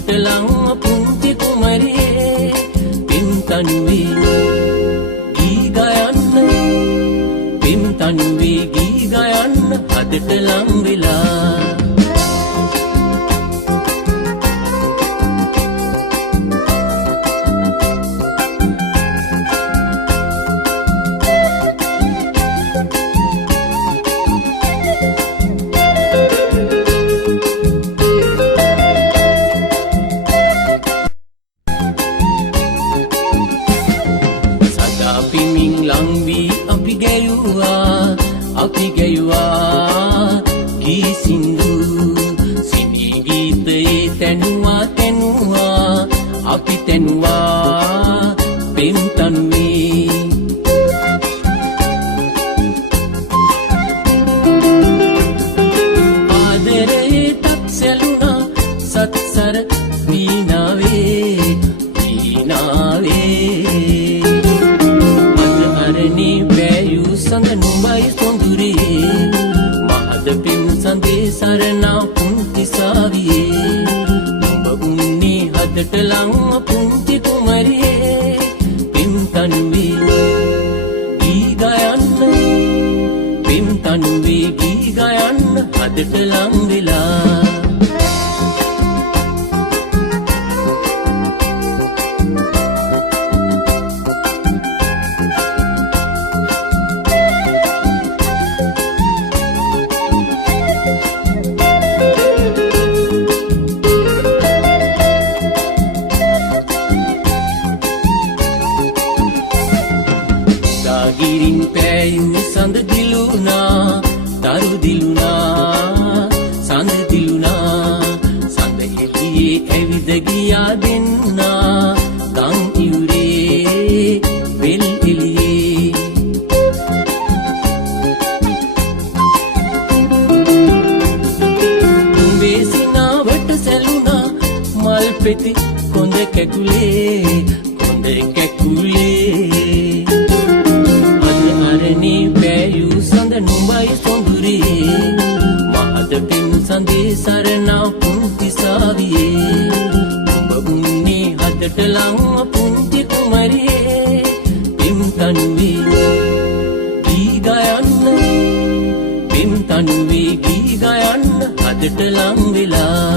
හදට ලං පුංචි කුමරියේ පින් තනුවේ ගී ගයන්න පින් තනුවේ ගී ගයන්න හදට ලං වෙලා අපි ගැයුවා ගී සින්දු සිනී ගීතයේ තැනුවා අපි තැනුවා පෙම් තනුවේ ආදරයේ තත් සැලුණා සත්සර වීණාවේ අද අරණේ බැයූ සඳ නුඹයි මහද පින් සඳේ සරණා පුංචි සාවියේ නුඹ උන්නේ හදට ලං පුංචි කුමරියේ පින් තනුවේ ගී ගයන්න පින් තනුවේ ගී ගයන්න හදට ලං වෙලා ගිරින් පෑයූ සඳ දිලුණා තරු දිලුණා සඳ දිලුණා සඳ එළියේ ඇවිද ගියා දෙන්නා ගම් ඉවුරේ වෙල් එළියේ උඹේ සිනාවට සැලුණා මල් පෙති කොඳ කැකුලේ නුඹයි සොඳුරේ මහද පින් සඳේ සරණා පුංචි සාවියේ නුඹ උන්නේ හදට ලං පුංචි කුමරියේ පින් තනුවේ ගී ගයන්න පින් තනුවේ ගී ගයන්න හදට ලං වෙලා